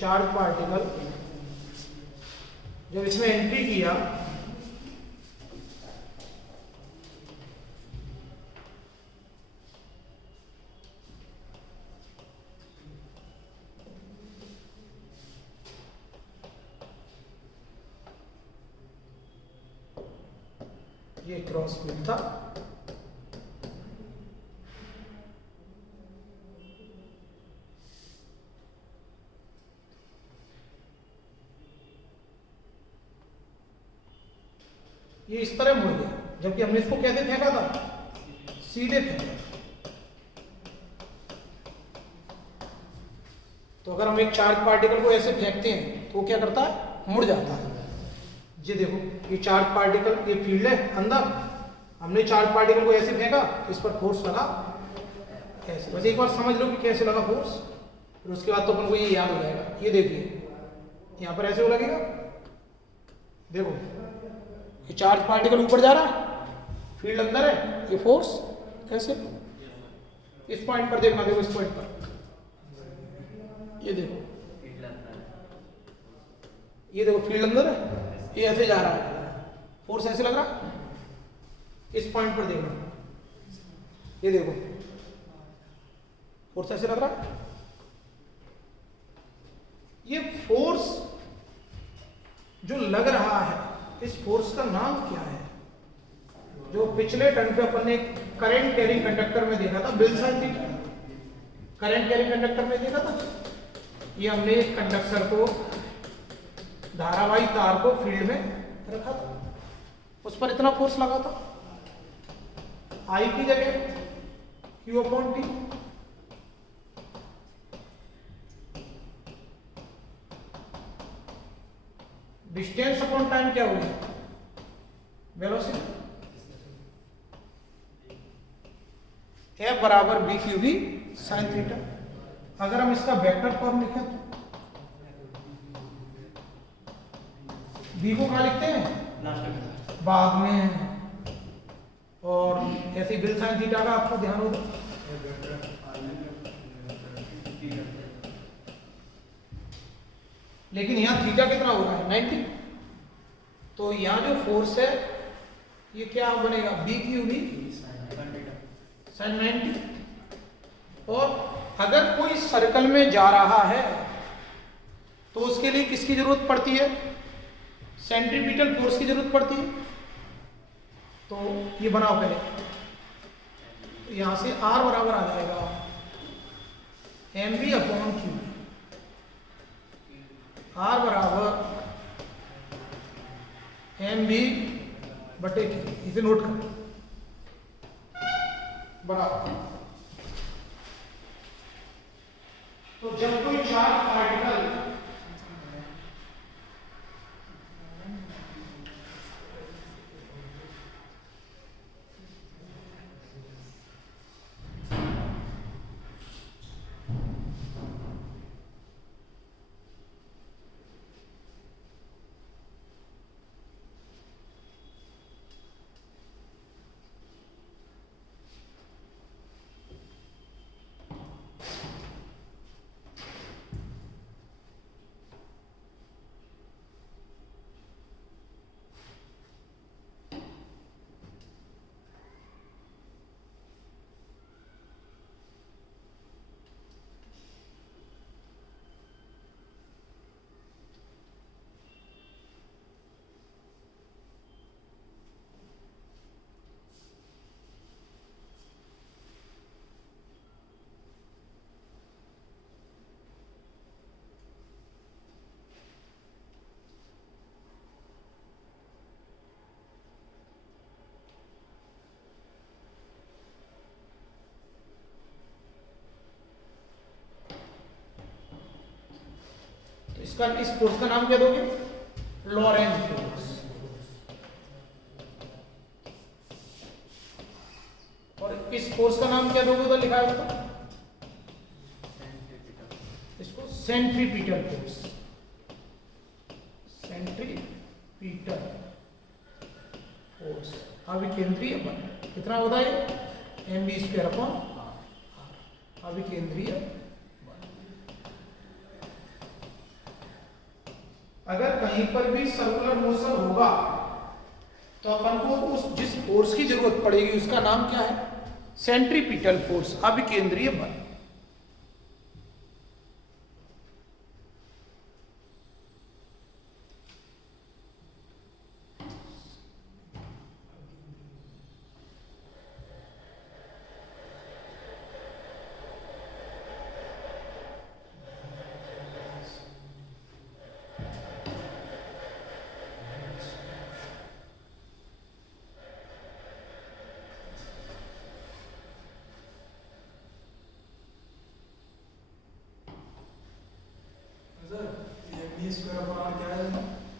Charge particle जब इसमें entry किया ये क्रॉस फील्ड था, ये इस तरह मुड़ गया, जबकि हमने इसको कैसे फेंका था, सीधे फेंका। तो अगर हम एक चार्ज पार्टिकल को ऐसे फेंकते हैं तो वो क्या करता है, मुड़ जाता है। ये देखो, ये चार्ज पार्टिकल, ये फील्ड है अंदर, हमने चार्ज पार्टिकल को ऐसे फेंका तो इस पर फोर्स लगा ऐसे। बस एक बार समझ लो कि कैसे लगा फोर्स, फिर उसके बाद तो अपन को ये याद हो जाएगा। ये देखिए यहाँ पर ऐसे वो लगेगा, देखो ये चार्ज पार्टिकल ऊपर जा रहा है, फील्ड अंदर है, ये फोर्स ऐसे इस पॉइंट पर देखना, देखो इस पॉइंट पर, ये देखो, ये देखो फील्ड अंदर है, ये ऐसे जा रहा है, फोर्स ऐसे लग रहा है, इस पॉइंट पर देखना, ये देखो फोर्स ऐसे लग रहा है। ये फोर्स जो लग रहा है, इस फोर्स का नाम क्या है? जो पिछले टर्म पे अपन ने करंट कैरिंग कंडक्टर में देखा था, Wilson theta, current carrying conductor में देखा था। ये हमने एक कंडक्टर को, धारावाही तार को फील्ड में रखा था, उस पर इतना फोर्स लगा था, आई की जगह Q upon T। Distance upon time क्या होगी, वेलोसिटी, F बराबर B Q B sine theta. अगर हम इसका वेक्टर फॉर्म लिखें तो बी को क्या लिखते हैं बाद में, और ऐसे बिल साइन थीटा का आपको ध्यान होगा। लेकिन यहाँ थीटा कितना होगा, 90। तो यहाँ जो फोर्स है ये क्या बनेगा, बी क्यू बी साइन 90। और अगर कोई सर्कल में जा रहा है तो उसके लिए किसकी जरूरत पड़ती है, सेंट्रीपिटल फोर्स की जरूरत पड़ती है। तो ये बनाओ पहले, तो यहां से R बराबर आ जाएगा mv अपॉन क्यू, R बराबर mv बटे क्यू, इसे नोट करें, बनाओ। तो जब कोई चार्ज पार्टिकल इसका, इस फोर्स का नाम क्या दोगे, लॉरेंट फोर्स। और इस फोर्स का नाम क्या दोगे, उधर लिखा है उसका, इसको सेंट्रीपिटल फोर्स, सेंट्रीपिटल फोर्स। अभिकेंद्रीय बल कितना होता है, mv स्क्वायर अपॉन r, अभिकेंद्रीय बल। अगर कहीं पर भी सर्कुलर मोशन होगा तो अपन को उस जिस फोर्स की जरूरत पड़ेगी उसका नाम क्या है? सेंट्रीपिटल फोर्स, अभिकेंद्रीय बल।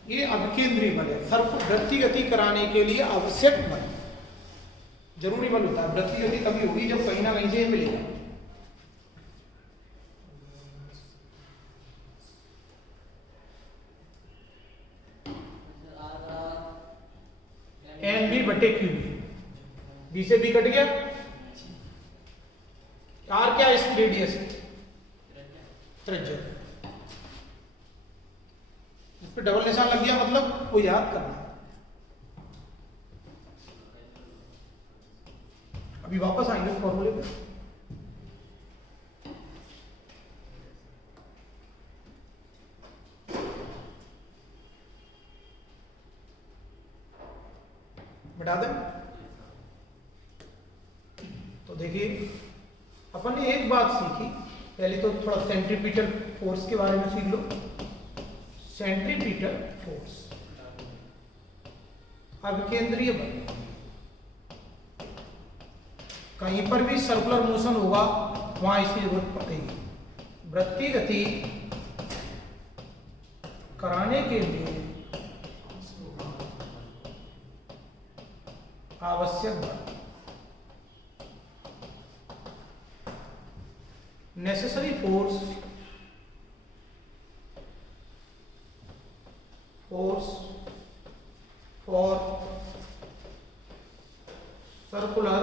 ये अभिकेंद्रीय बल है, सर्प वृत्ति गति कराने के लिए आवश्यक बल, जरूरी बल होता है। वृत्ति गति तभी होगी जब कहीं ना कहीं से मिलेगा। एन बी बटे क्यू बी से बी कट गया। आर क्या है? इसकी रेडियस है, त्रिज्या। इस पे डबल निशान लग गया, मतलब वो याद करना। अभी वापस आएंगे फॉर्मूले पे। मिटा दें। तो देखिए अपन ने एक बात सीखी, पहले तो थोड़ा सेंट्रीपिटल फोर्स के बारे में सीख लो। सेंट्रीपिटल फोर्स, अभिकेंद्रीय बल। कहीं पर भी सर्कुलर मोशन होगा वहां इसकी जरूरत पड़ेगी। वृत्ति गति कराने के लिए आवश्यक बल, necessary force, force for circular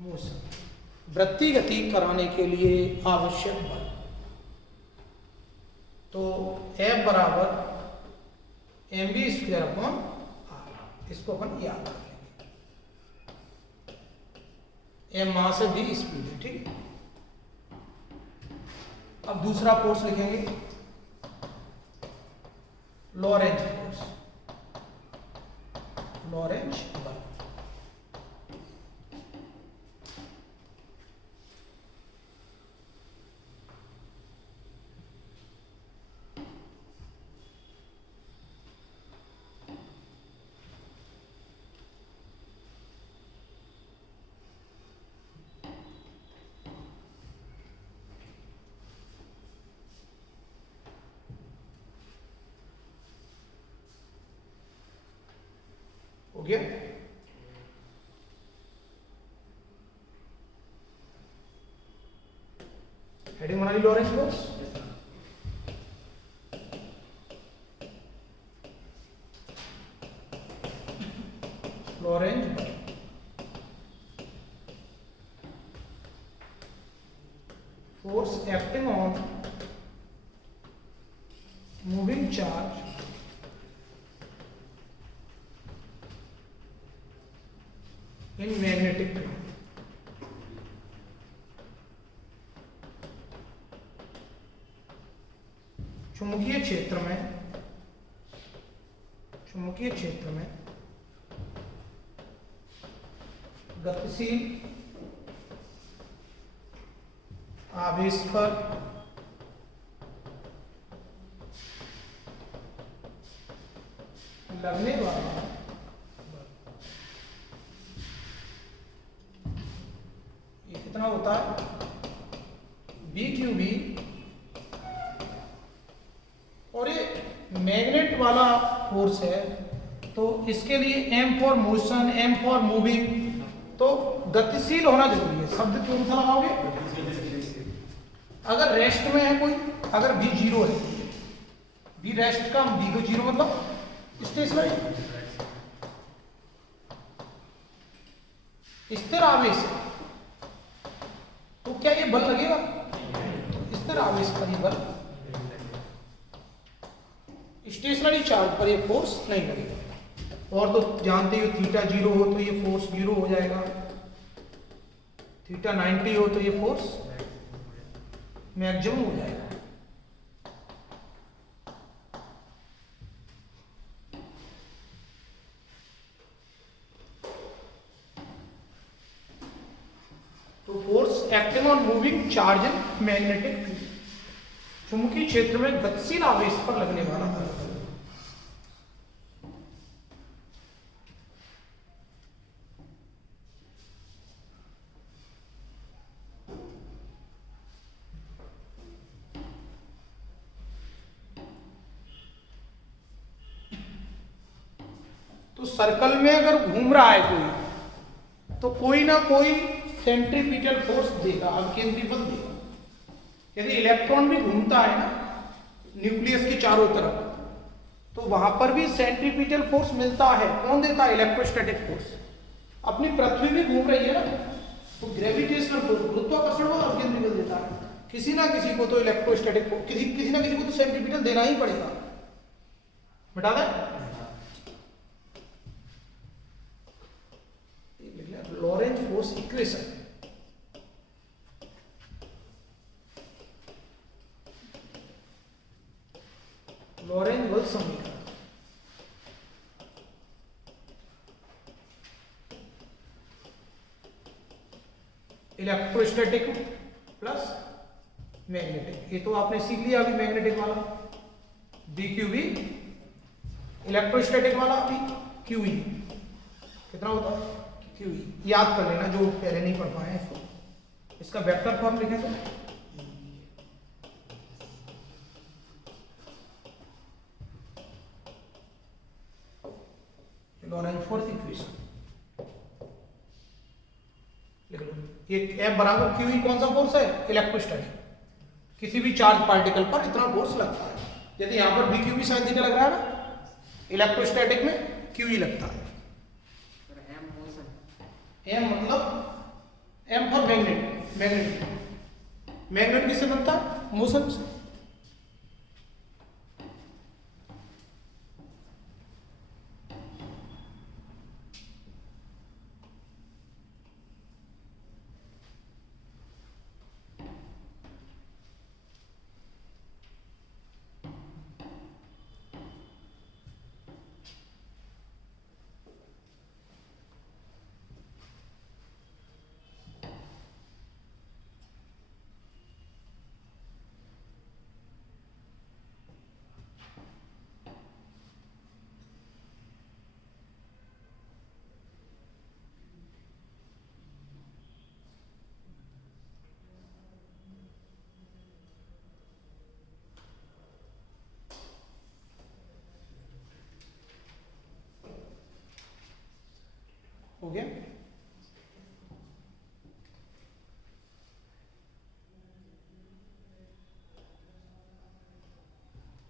motion, वृत्ति गति कराने के लिए आवश्यक बल। तो F बराबर mv² अपॉन r, इसको अपन याद कर लेंगे। m मास है, v स्पीड है, ठीक है। अब दूसरा फोर्स लिखेंगे, लॉरेंज फोर्स, लॉरेंज बल। हो गया। हेडिंग बना ली लॉरेंज फोर्स। लॉरेंज बल, force acting on moving charge in magnetic field. चुंबकीय क्षेत्र में गतिशील आवेश पर लगने वाला ये कितना होता है? BQB, और ये मैग्नेट वाला फोर्स है तो इसके लिए M for motion, M for moving, तो गतिशील होना जरूरी है। शब्द क्यों सा लगाओगे? अगर रेस्ट में है कोई, अगर V 0 है, V रेस्ट का, V को 0 मतलब स्टेशनरी, स्थिर आवेश है, तो क्या ये बल लगेगा? तो स्थिर आवेश पर ही बल स्टेशनरी चार्ज पर ये फोर्स नहीं लगेगा। और तो जानते हो थीटा 0 हो तो ये फोर्स 0 हो जाएगा, थीटा 90 हो तो ये फोर्स मैक्सिमम हो जाएगा। तो force acting on moving charge in magnetic field, चुंबकीय क्षेत्र में गतिशील आवेश पर लगने वाला बल। तो सर्कल में अगर घूम रहा है कोई, तो कोई ना कोई सेंट्रीपिटल फोर्स देगा, अभिकेंद्री बल देगा। यदि इलेक्ट्रॉन भी घूमता है ना न्यूक्लियस के चारों तरफ, तो वहां पर भी सेंट्रीपिटल फोर्स मिलता है। कौन देता है? Electrostatic force. अपनी पृथ्वी भी घूम रही है ना, तो ग्रेविटेशनल फोर्स, गुरुत्वाकर्षण बल अभिकेंद्री बल देता है। किसी ना किसी को तो इलेक्ट्रोस्टैटिक फोर्स, किसी ना किसी को तो सेंट्रीपिटल देना ही पड़ेगा। बता दें लॉरेंज फोर्स इक्वेशन, लॉरेंज बल समीकरण। इलेक्ट्रोस्टैटिक प्लस मैग्नेटिक, ये तो आपने सीख लिया अभी मैग्नेटिक वाला, BQB, इलेक्ट्रोस्टैटिक वाला अभी QE कितना होता है? QE याद कर लेना जो पहले नहीं पढ़ पाए इसको। इसका वेक्टर फॉर्म लिखे तो लॉरेंज फोर्स इक्वेशन लिख लो। ये F बराबर QE कौन सा फोर्स है? इलेक्ट्रोस्टैटिक। किसी भी चार्ज पार्टिकल पर इतना फोर्स लगता है। यदि यहां पर BQB साइन थीटा लग रहा है ना, इलेक्ट्रोस्टैटिक में QE लगता है। M मतलब M फॉर मैग्नेट, मैग्नेट किससे बनता है? मोशन से। हो गया?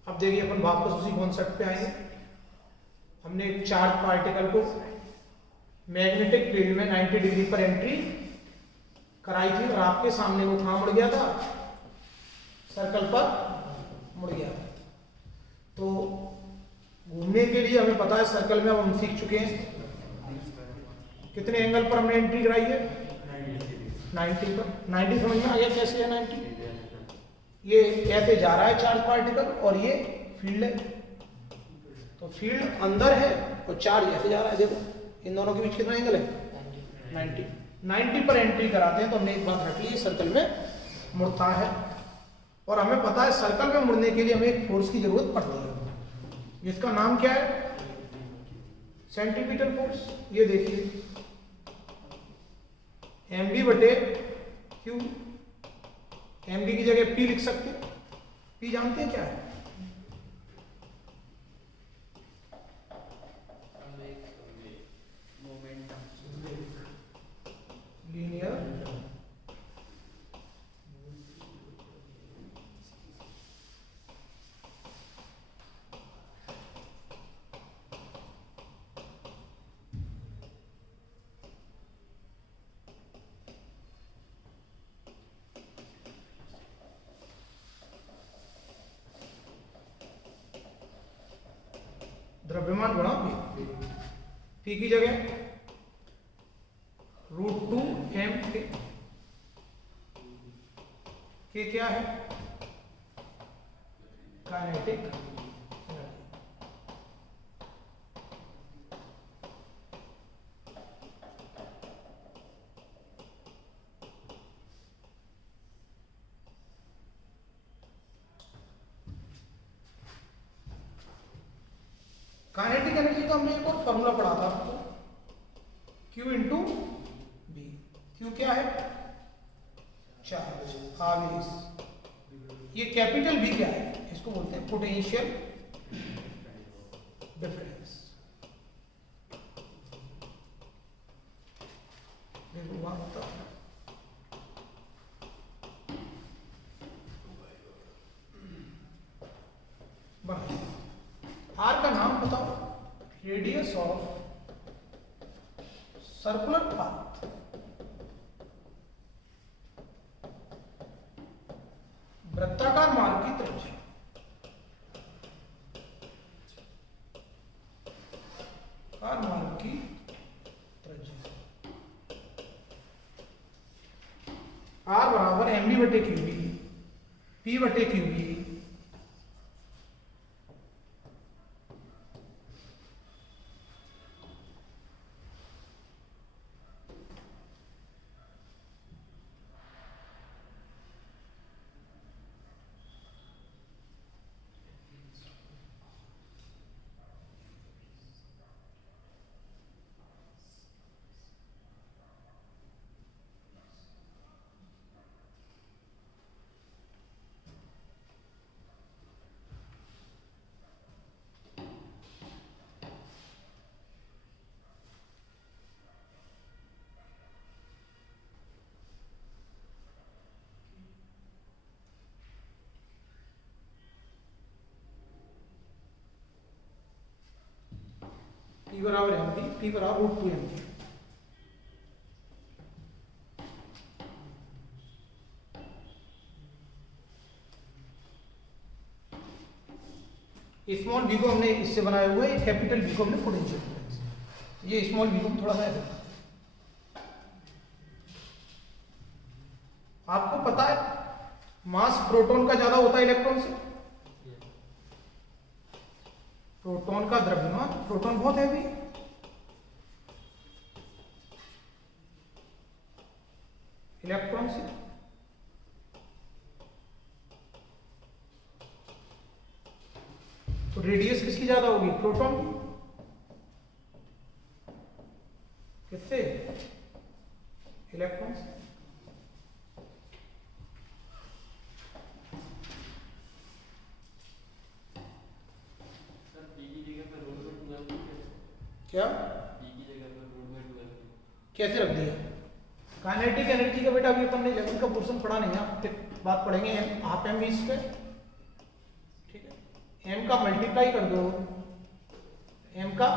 अब देखिए अपन वापस उसी कॉन्सेप्ट पे आएंगे। हमने एक चार्ज पार्टिकल को मैग्नेटिक फील्ड में 90 डिग्री पर एंट्री कराई थी और आपके सामने वो कहां मुड़ गया था? सर्कल पर मुड़ गया था। तो घूमने के लिए हमें पता है सर्कल में, अब हम सीख चुके हैं कितने एंगल पर हमने एंट्री कराई है? 90 पर। 90 समझ में आ गया कैसे है 90? ये ऐसे जा रहा है चार्ज पार्टिकल और ये फील्ड है, तो फील्ड अंदर है और चार्ज ऐसे जा रहा है। देखो इन दोनों के बीच कितना एंगल है? 90 पर एंट्री कराते हैं तो हमने एक बात रख ली, सर्कल में मुड़ता है और हमें पता है सर्कल में मुड़ने के लिए हमें एक फोर्स की जरूरत पड़ती है, जिसका नाम क्या है? Centripetal force. ये देखिए mv बटे q, mv की जगह p लिख सकते हैं। p जानते हैं क्या है? लीनियर द्रव्यमान गुणा v। p की जगह √2m के क्या है? Kinetic energy. काइनेटिक एनर्जी का हमने एक और फॉर्मूला पढ़ा था आपको, Q इंटू बी। Q क्या है? चार्ज, आवेश। ये कैपिटल B क्या है? इसको बोलते हैं पोटेंशियल डिफरेंस। आर का नाम बताओ। Radius of circular path. वृत्ताकार मार्ग की त्रिज्या। मार्ग की त्रिज्या आर बराबर एम बी बटे क्यू बी, पी बटे क्यू बी। P बराबर एम बी, P बराबर √2m। स्मॉल बी को हमने इससे बनाए हुए, कैपिटल बी को हमने पोटेंशियल डिफरेंस। ये स्मॉल बी को थोड़ा सा ऐसे, आपको पता है मास प्रोटॉन का ज्यादा होता है इलेक्ट्रॉन से। प्रोटॉन का द्रव्यमान, प्रोटॉन बहुत हैवी, इलेक्ट्रॉन से। तो रेडियस किसकी ज्यादा होगी? प्रोटॉन की। किससे? इलेक्ट्रॉन से। क्या कैसे रख दिया? काइनेटिक एनर्जी का बेटा अभी अपन ने लेवल का पोर्शन पढ़ा नहीं है, फिर बात पढ़ेंगे। हाफ एम बी स्क्वायर, ठीक है। एम का मल्टीप्लाई कर दो, एम का,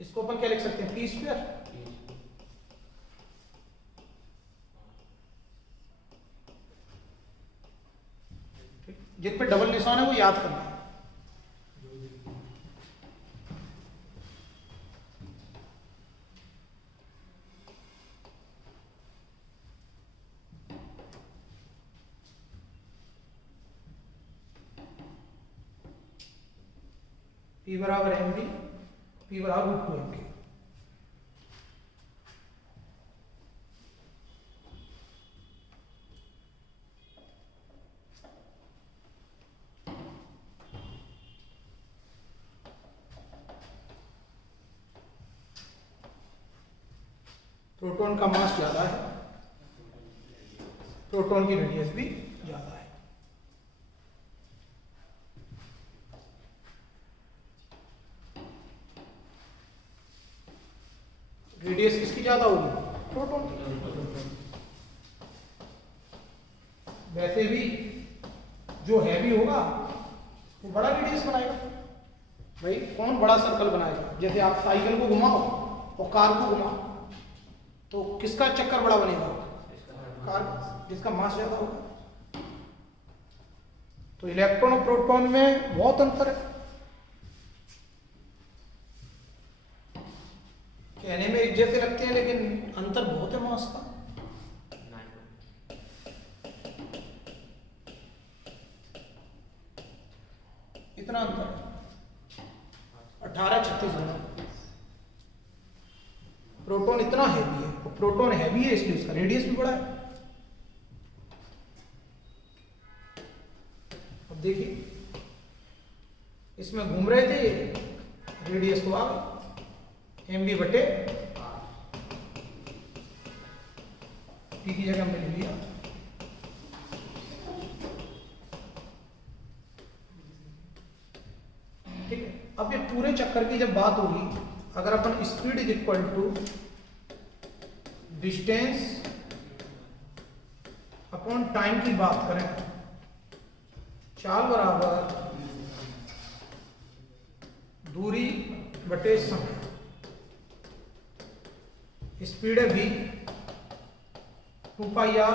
इसको अपन क्या लिख सकते हैं? P square. जिस पे डबल निशान है वो याद करना है। P बराबर एम बी, P बराबर √2m के। प्रोटॉन का मास ज्यादा है, प्रोटॉन की रेडियस भी ज्यादा है। रेडियस किसकी ज्यादा होगी? प्रोटॉन की। वैसे भी जो हैवी होगा वो बड़ा रेडियस बनाएगा। भाई कौन बड़ा सर्कल बनाएगा? जैसे आप साइकिल को घुमाओ और कार को घुमाओ, तो किसका चक्कर बड़ा बनेगा? कार, जिसका मास ज्यादा होगा। तो इलेक्ट्रॉन और प्रोटॉन में बहुत अंतर है। एक जैसे लगते हैं लेकिन अंतर बहुत है मास का। इतना अंतर 18-36 प्रोटॉन इतना हैवी है, और प्रोटॉन हैवी है इसलिए उसका रेडियस भी बड़ा है। अब देखिए इसमें घूम रहे थे, रेडियस तो आ गई एम बी बटे टी की जगह हमने ले लिया। ठीक है, अब ये पूरे चक्कर की जब बात होगी, अगर अपन speed is equal to distance upon time की बात करें, चाल बराबर दूरी बटे समय, स्पीड है v 2πr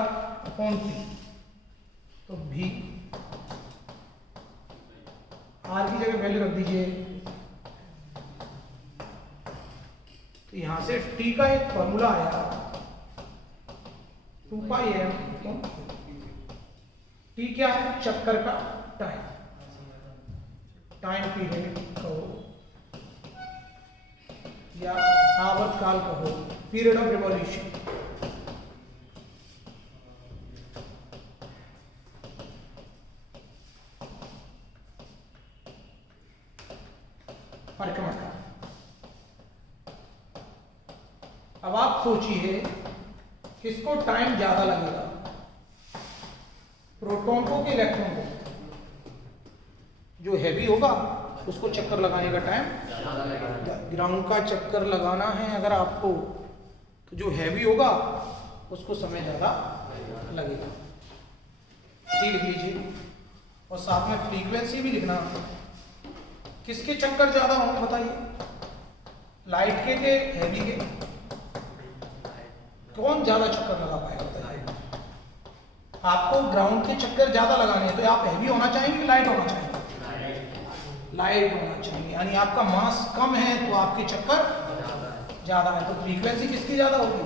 अपॉन t, तो v r की जगह वैल्यू रख दीजिए। तो यहां से t का एक फॉर्मूला आया 2πm, t क्या है, चक्कर का टाइम, टाइम पीरियड कहो या आवर्तकाल कहो, पीरियड ऑफ रिवॉल्यूशन। परिक्रमा का। अब आप सोचिए किसको टाइम ज्यादा लगेगा, प्रोटॉन को कि इलेक्ट्रॉन को? जो हैवी होगा उसको चक्कर लगाने का टाइम ज्यादा लगेगा। ग्राउंड का चक्कर लगाना है अगर आपको, तो जो हैवी होगा उसको समय ज्यादा लगेगा। ठीक लिख लीजिए, और साथ में फ्रीक्वेंसी भी लिखना। किसके चक्कर ज्यादा होंगे बताइए, लाइट के हैवी के? कौन ज्यादा चक्कर लगा पाएगा बताइए? आपको ग्राउंड के चक्कर ज्यादा लगाने हैं तो आप हैवी होना चाहेंगे कि लाइट होना चाहेंगे? लाइट होना चाहिए, यानी आपका मास कम है तो आपके चक्कर ज्यादा है, तो फ्रीक्वेंसी किसकी ज्यादा होगी?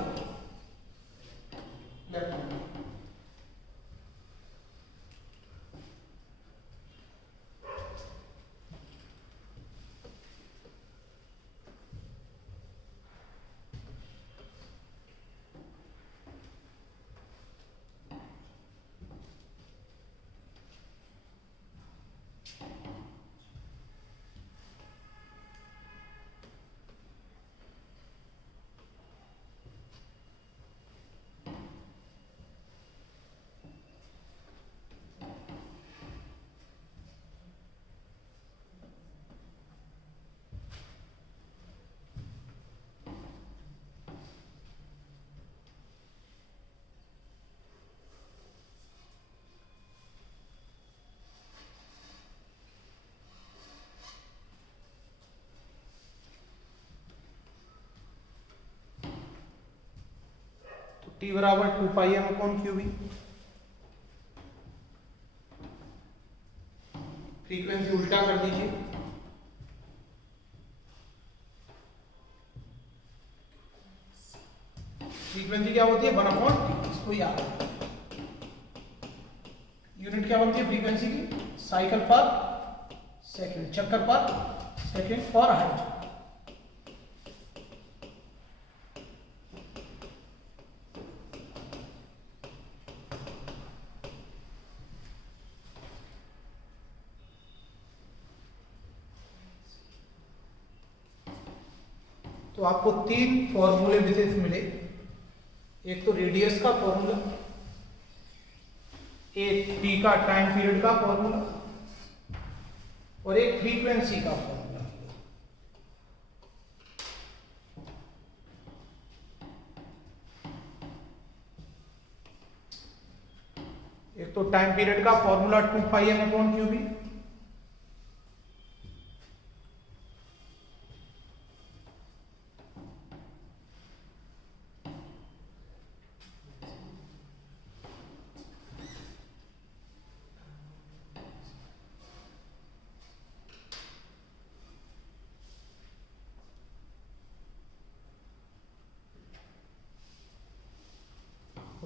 T बराबर 2πm अपॉन क्यूबी। फ्रीक्वेंसी उल्टा कर दीजिए, फ्रीक्वेंसी क्या होती है 1/t, इसको याद रखिए। यूनिट क्या बनती है फ्रीक्वेंसी की? साइकिल पर सेकंड, चक्कर पर सेकंड और हर्ट्ज। तो आपको 3 फॉर्मूले विशेष मिले, एक तो रेडियस का फॉर्मूला, एक टी का टाइम पीरियड का फॉर्मूला, और एक फ्रीक्वेंसी का फॉर्मूला। एक तो टाइम पीरियड का फॉर्मूला 2πm अपॉन क्यूबी,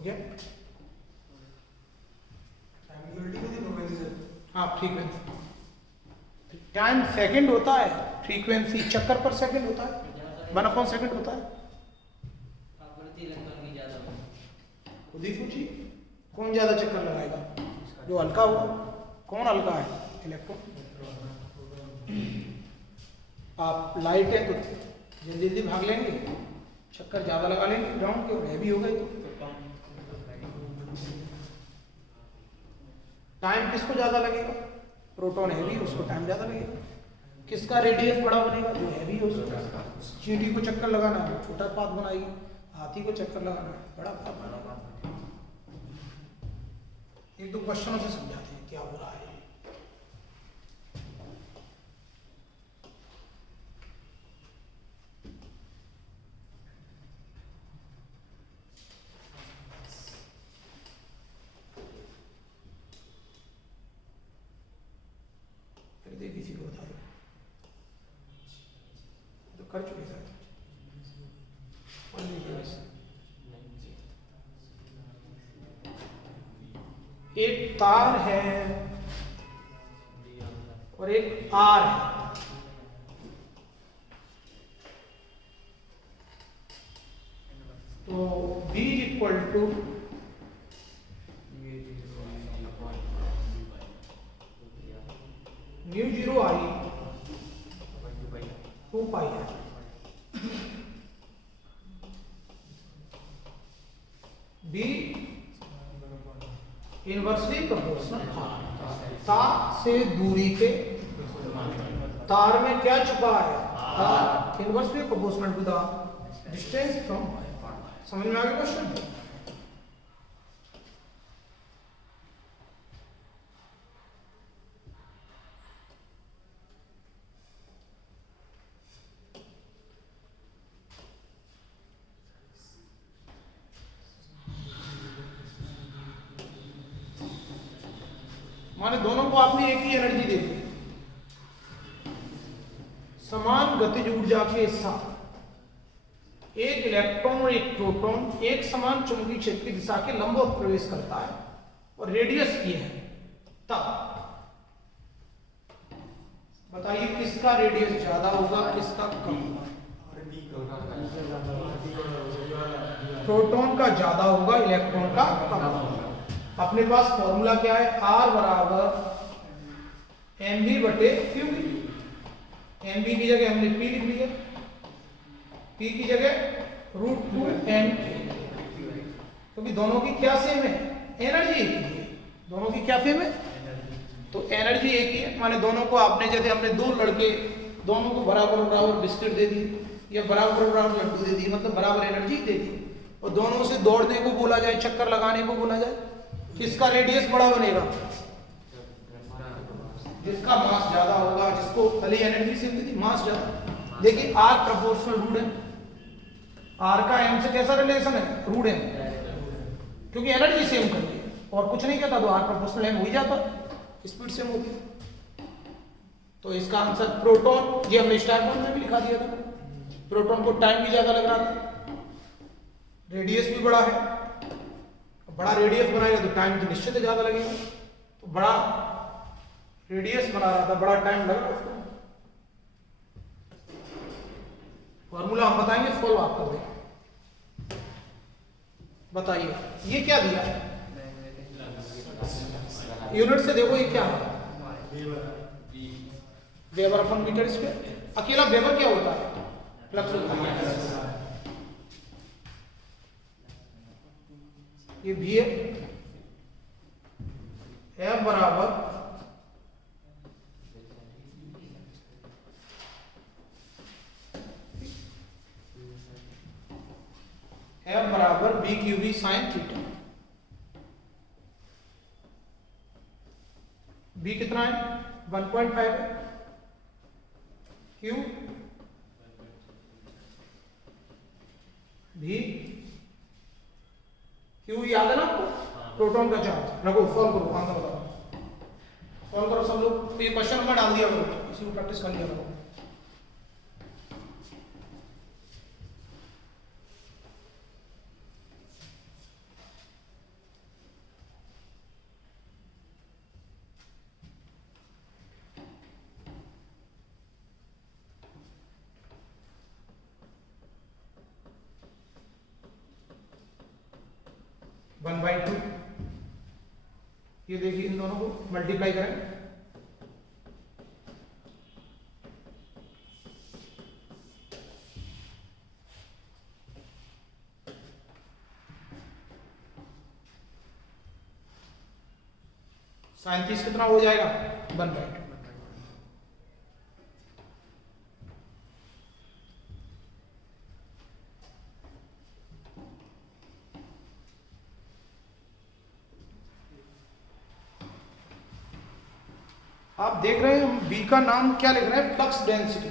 गया। हाँ फ्रीक्वेंसी, टाइम सेकंड होता है, फ्रीक्वेंसी चक्कर पर सेकंड होता है, 1/सेकंड होता है। खुद ही सोचिए कौन ज्यादा चक्कर लगाएगा, जो हल्का होगा। कौन हल्का है? इलेक्ट्रॉन। आप लाइट है तो जल्दी जल्दी भाग लेंगे, चक्कर ज्यादा लगा लेंगे ग्राउंड के, और हैवी हो गए तो टाइम किसको ज्यादा लगेगा? प्रोटॉन हैवी, उसको टाइम ज्यादा लगेगा। किसका रेडियस बड़ा बनेगा? जो हैवी हो उसको। चींटी को चक्कर लगाना है छोटा पाथ बनाएगी, हाथी को चक्कर लगाना है बड़ा पाथ बनाएगा। एक दो क्वेश्चनों से समझाते हैं क्या हो रहा है। किसी को बता दो तो कर चुके सर। एक तार है और एक आर है, तो B equal to mu 0 I 2 pi है। B इनवर्सली प्रोपोर्शनल तार से दूरी के, तार में क्या छुपा है? तार inversely proportional to the distance from. समझ में आ गया क्वेश्चन? माने दोनों को आपने एक ही एनर्जी दे दी, समान गतिज ऊर्जा के साथ। एक इलेक्ट्रॉन और एक प्रोटॉन एक समान चुंबकीय क्षेत्र की दिशा के लंबवत प्रवेश करता है और रेडियस ये है। तब बताइए किसका रेडियस ज्यादा होगा, किसका कम होगा? प्रोटॉन का ज्यादा होगा, इलेक्ट्रॉन का कम होगा। अपने पास फॉर्मूला क्या है? R बराबर mv/q। mv की जगह हमने p लिख लिया, p की जगह √2n, क्योंकि दोनों की क्या सेम है? एनर्जी एक ही है। दोनों की क्या सेम है? तो एनर्जी एक ही है। माने दोनों को आपने, जैसे हमने दो लड़के, दोनों को बराबर बराबर बिस्किट दे दी या बराबर बराबर लड्डू दे दी, मतलब बराबर एनर्जी दे दी, और दोनों से दौड़ने को बोला जाए, चक्कर लगाने को बोला जाए, किसका रेडियस बड़ा बनेगा? जिसका मास ज्यादा होगा, जिसको भले एनर्जी सेम दी, मास ज्यादा। देखिए R प्रोपोर्शनल रूट है, R का m से कैसा रिलेशन है? रूट m, क्योंकि एनर्जी सेम कर दी और कुछ नहीं कहता तो R प्रोपोर्शनल m हो ही जाता, स्पीड सेम होती। तो इसका आंसर प्रोटॉन, ये हमने स्टार बोर्ड में भी लिखा दिया था। प्रोटॉन को टाइम भी ज्यादा लग रहा था, रेडियस भी बड़ा है, बड़ा रेडियस बनाएगा तो टाइम तो निश्चित ज्यादा लगेगा। तो बड़ा रेडियस बना रहा था, बड़ा टाइम लगा उसको। फॉर्मूला हम बताएंगे, फॉलो आप कर देंगे। बताइए ये क्या दिया है? यूनिट से देखो ये क्या है? वेबर अपन मीटर स्क्वायर। अकेला वेबर क्या होता है? फ्लक्स होता है। ये भी है F बराबर BQB sin थीटा। B कितना है? 1.5 है। Q भी क्यों याद है ना आपको? प्रोटॉन का चार्ज। रखो, सॉल्व करो, आंसर बताओ, सॉल्व करो सब लोग। ये क्वेश्चन नंबर डाल दिया करो, इसी को प्रैक्टिस कर लिया करो। ये देखिए इन दोनों को मल्टीप्लाई करें, साइन 30 कितना हो जाएगा 1/2। आप देख रहे हैं हम बी का नाम क्या लिख रहे हैं, फ्लक्स डेंसिटी।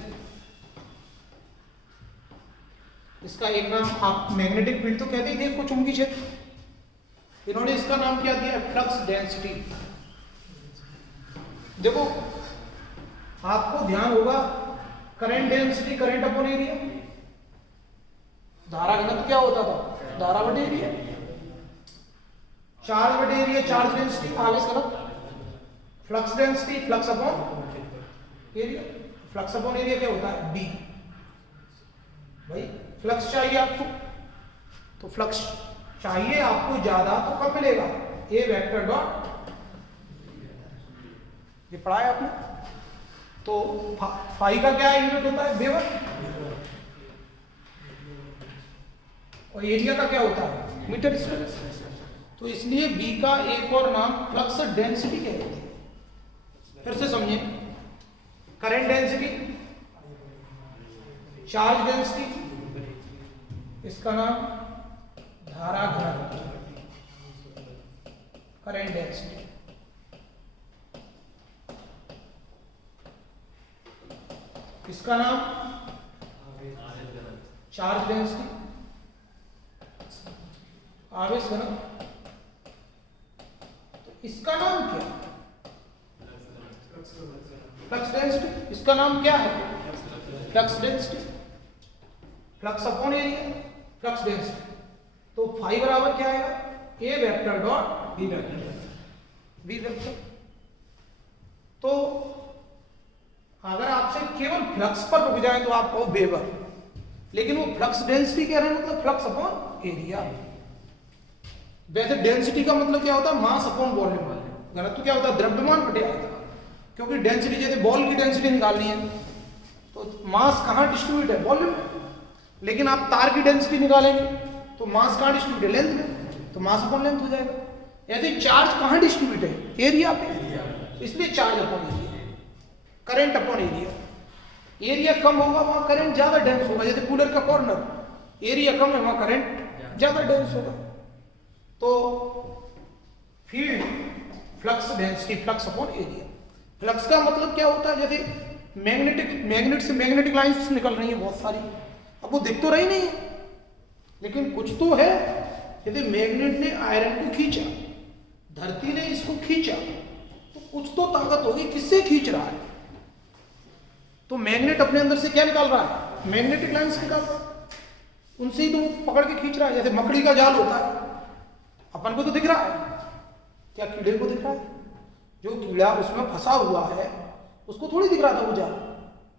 इसका एक नाम आप मैग्नेटिक फील्ड तो कहते ही थे इसको, चुंबकीय क्षेत्र, इन्होंने इसका नाम क्या दिया, फ्लक्स डेंसिटी। देखो आपको ध्यान होगा current density current upon area, धारा घनत्व क्या होता था, धारा बटे एरिया, चार्ज बटे एरिया, चार्ज डेंसिटी, आवेश घनत्व, flux density flux upon area. Flux upon area क्या होता है, बी। भाई फ्लक्स चाहिए आपको, तो फ्लक्स चाहिए आपको ज्यादा तो कब मिलेगा, ए वेक्टर डॉट, ये पढ़ा है आपने। तो फाई का क्या यूनिट होता है, वेबर, और एरिया का क्या होता है, मीटर स्क्वायर। तो इसलिए बी का एक और नाम फ्लक्स डेंसिटी कहते हैं। फिर से समझिए, करंट डेंसिटी, चार्ज डेंसिटी, इसका नाम धारा घनत्व, करंट डेंसिटी। इसका नाम चार्ज डेंसिटी, आवेश घनत्व। तो इसका नाम क्या, फ्लक्स डेंसिटी। इसका नाम क्या है, flux density, flux upon area, flux density. तो फाई बराबर क्या आएगा, A vector dot B vector, B vector. तो अगर आपसे केवल फ्लक्स पर रुक जाए तो आप कहो वेबर, लेकिन वो फ्लक्स डेंसिटी कह रहे हैं, मतलब फ्लक्स अपॉन एरिया। वैसे डेंसिटी का मतलब क्या होता है, मास अपॉन वॉल्यूम। घनत्व क्या होता है, द्रव्यमान बटे आयतन। क्योंकि डेंसिटी, जैसे बॉल की डेंसिटी निकालनी है तो मास कहाँ डिस्ट्रीब्यूट है, वॉल्यूम में। लेकिन आप तार की डेंसिटी निकालेंगे तो मास कहाँ डिस्ट्रीब्यूट है, लेंथ में, तो मास अपॉन लेंथ हो जाएगा। ऐसे चार्ज कहाँ डिस्ट्रीब्यूट है, एरिया पे, इसलिए charge upon area, current upon area. Area कम होगा वहां करंट ज्यादा डेंस होगा, जैसे कूलर का कॉर्नर, एरिया कम है वहां करंट ज्यादा डेंस होगा। तो field flux density flux upon area. Flux का मतलब क्या होता है, जैसे मैग्नेट से मैग्नेटिक लाइंस निकल रही है बहुत सारी, अब वो दिख तो रही नहीं है लेकिन कुछ तो है। यदि मैग्नेट ने आयरन को खींचा, धरती ने इसको खींचा, तो कुछ तो ताकत होगी, किससे खींच रहा है, तो मैग्नेट अपने अंदर से क्या निकाल रहा है, मैग्नेटिक लाइंस निकाल रहा है, उनसे ही तो पकड़ के खींच रहा है। जैसे मकड़ी का जाल होता है, अपन को तो दिख रहा है, क्या कीड़े को दिख रहा है, जो कीड़ा उसमें फंसा हुआ है उसको थोड़ी दिख रहा था वो जाल,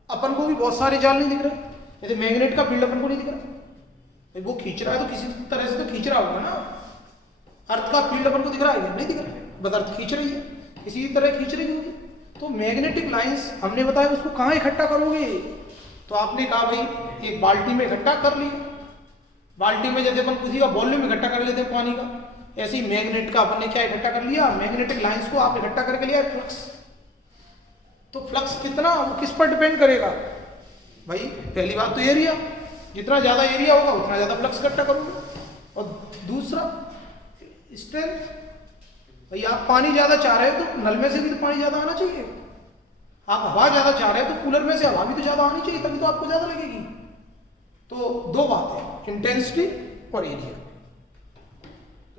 अपन को भी बहुत सारे जाल नहीं दिख रहे। जैसे मैग्नेट का फील्ड अपन को नहीं दिख रहा, वो खींच रहा है तो किसी तरह से तो खींच रहा होगा ना। अर्थ का फील्ड अपन को दिख रहा है, नहीं दिख रहा है, बस अर्थ खींच रही है, इसी तरह खींच रही होगी। तो मैग्नेटिक लाइंस हमने बताया उसको कहाँ इकट्ठा करोगे, तो आपने कहा भाई एक बाल्टी में इकट्ठा कर ली। बाल्टी में जैसे अपन किसी का वॉल्यूम इकट्ठा कर लेते हैं पानी का, ऐसे ही मैग्नेट का अपन ने क्या इकट्ठा कर लिया, मैग्नेटिक लाइंस को आप इकट्ठा करके लिया फ्लक्स। तो फ्लक्स कितना, किस पर डिपेंड करेगा भाई, पहली बात तो एरिया, जितना ज्यादा एरिया होगा उतना ज्यादा फ्लक्स इकट्ठा करोगे। और दूसरा स्ट्रेंथ, भाई आप पानी ज्यादा चाह रहे हो तो नल में से भी तो पानी ज्यादा आना चाहिए, आप हवा ज्यादा चाह रहे हो तो कूलर में से हवा भी तो ज्यादा आनी चाहिए, तभी तो आपको ज्यादा लगेगी। तो दो बातें, इंटेंसिटी और एरिया।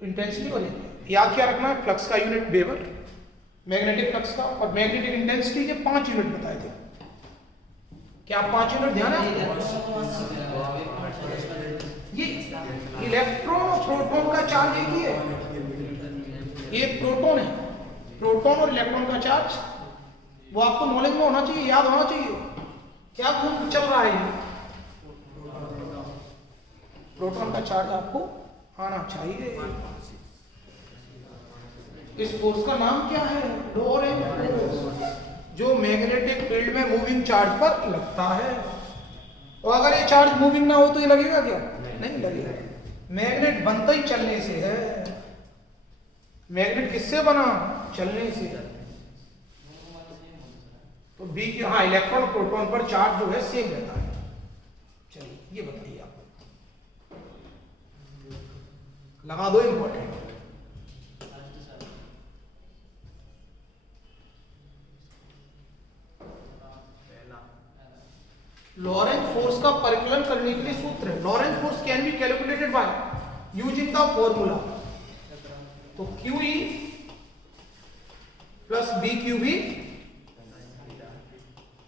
इंटेंसिटी और एरिया याद क्या रखना है, फ्लक्स का यूनिट वेबर, मैग्नेटिक फ्लक्स का और मैग्नेटिक इंटेंसिटी के 5 यूनिट बताए थे। क्या 5 यूनिट ध्यान है? ये इलेक्ट्रॉन और प्रोटॉन का चार्ज एक ही है, एक प्रोटॉन है, प्रोटॉन और इलेक्ट्रॉन का चार्ज वो आपको नॉलेज में होना चाहिए, याद होना चाहिए। क्या खूब चल रहा है, प्रोटॉन का चार्ज आपको आना चाहिए। इस फोर्स का नाम क्या है? लॉरेंट फोर्स, जो मैग्नेटिक फील्ड में मूविंग चार्ज पर लगता है। और अगर ये चार्ज मूविंग ना हो तो ये लगेगा क्या? नहीं लगेगा। मैग्नेट बनता ही चलने से है। मैग्नेट किससे बना? चलने से। तो बी की, हाँ, इलेक्ट्रॉन प्रोटॉन पर चार्ज जो है सेम रहता है। चलिए ये बताइए आप, लगा दो इंपॉर्टेंट। लॉरेंट फोर्स का परिकलन करने के लिए सूत्र है। Laurent force can be calculated by using the formula. तो QE plus BQB,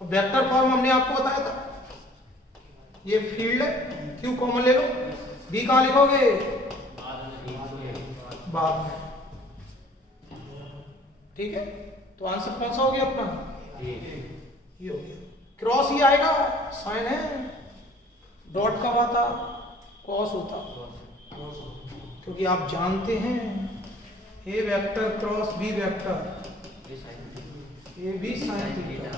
vector form हमने आपको बताया था। ये फील्ड है, Q कॉमन ले लो, B कहां लिखोगे? बाद में। ठीक है, तो आंसर कौन सा हो गया अपना? ये हो गया। क्रॉस ही आएगा, साइन है, डॉट कब आता? कॉस होता, क्योंकि आप जानते हैं A vector cross B vector, A B sine theta.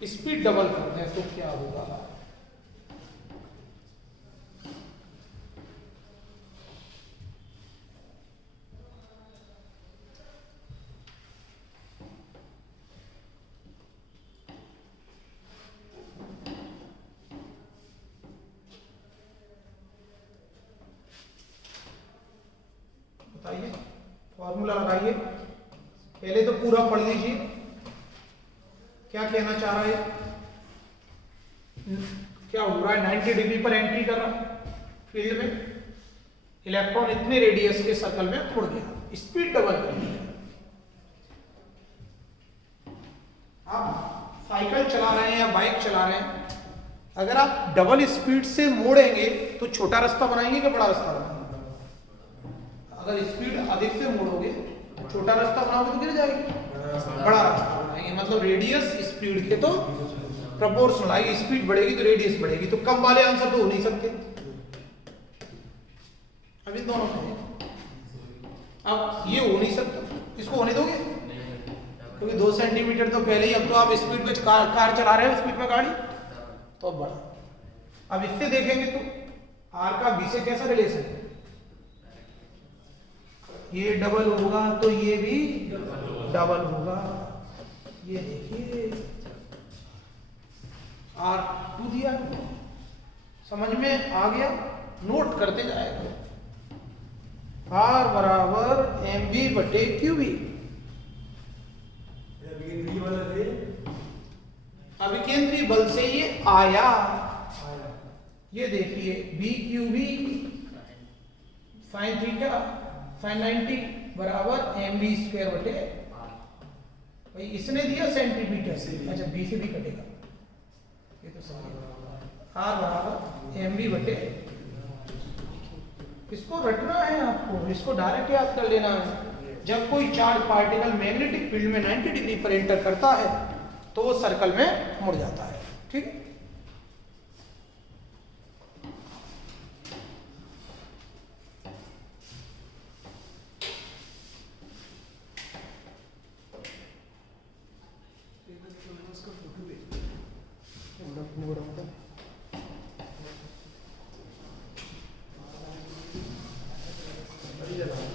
Speed double करते हैं तो क्या होगा? बताइए, फॉर्मूला लगाइए। पहले तो पूरा पढ़ लीजिए, क्या कहना चाह रहा है? क्या हो रहा है? 90 डिग्री पर एंट्री कर रहा है फील्ड में, इलेक्ट्रॉन इतने रेडियस के सर्कल में उड़ गया, स्पीड डबल कर दी। आप साइकिल चला रहे हैं या बाइक चला रहे हैं, अगर आप डबल स्पीड से मोड़ेंगे तो छोटा रास्ता बनाएंगे कि बड़ा रास्ता बनाएंगे? अगर स्पीड अधिक से मोड़ोगे, छोटा रास्ता बनाओगे तो गिर जाएगी, बड़ा रास्ता बनाएंगे। मतलब रेडियस स्पीड के तो प्रोपोर्शनल आएगी, स्पीड बढ़ेगी तो रेडियस बढ़ेगी। तो कम वाले आंसर तो हो नहीं सकते। अभी दोनों में अब ये हो नहीं सकता, इसको होने दोगे? क्योंकि 2 सेंटीमीटर तो पहले ही, अब तो आप स्पीड पे कार चला रहे हो, स्पीड में गाड़ी, तो बढ़ा। अब इससे देखेंगे तो आर का बी से कैसा रिलेशन है? ये डबल होगा तो ये भी डबल होगा। ये देखिए R2 दिया, समझ में आ गया? नोट करते जाएगा। R बराबर mv/qb। अभिकेंद्रीय बल से ये आया। ये देखिए BQB sin थीटा sin 90 बराबर mv² भाई इसने दिया सेंटीमीटर से, अच्छा बी से भी कटेगा, ये तो सही है। R बराबर mv/, इसको रटना है आपको, इसको डायरेक्ट याद कर लेना है। जब कोई चार्ज पार्टिकल मैग्नेटिक फील्ड में 90 डिग्री पर एंटर करता है तो वो सर्कल में मुड़ जाता है। ठीक है,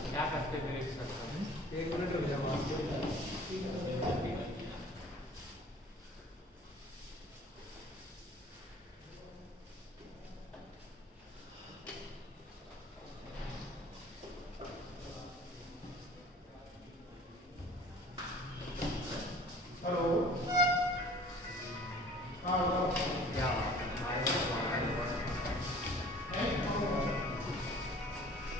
क्या करते हैं? 1 मिनट रुक जाओ।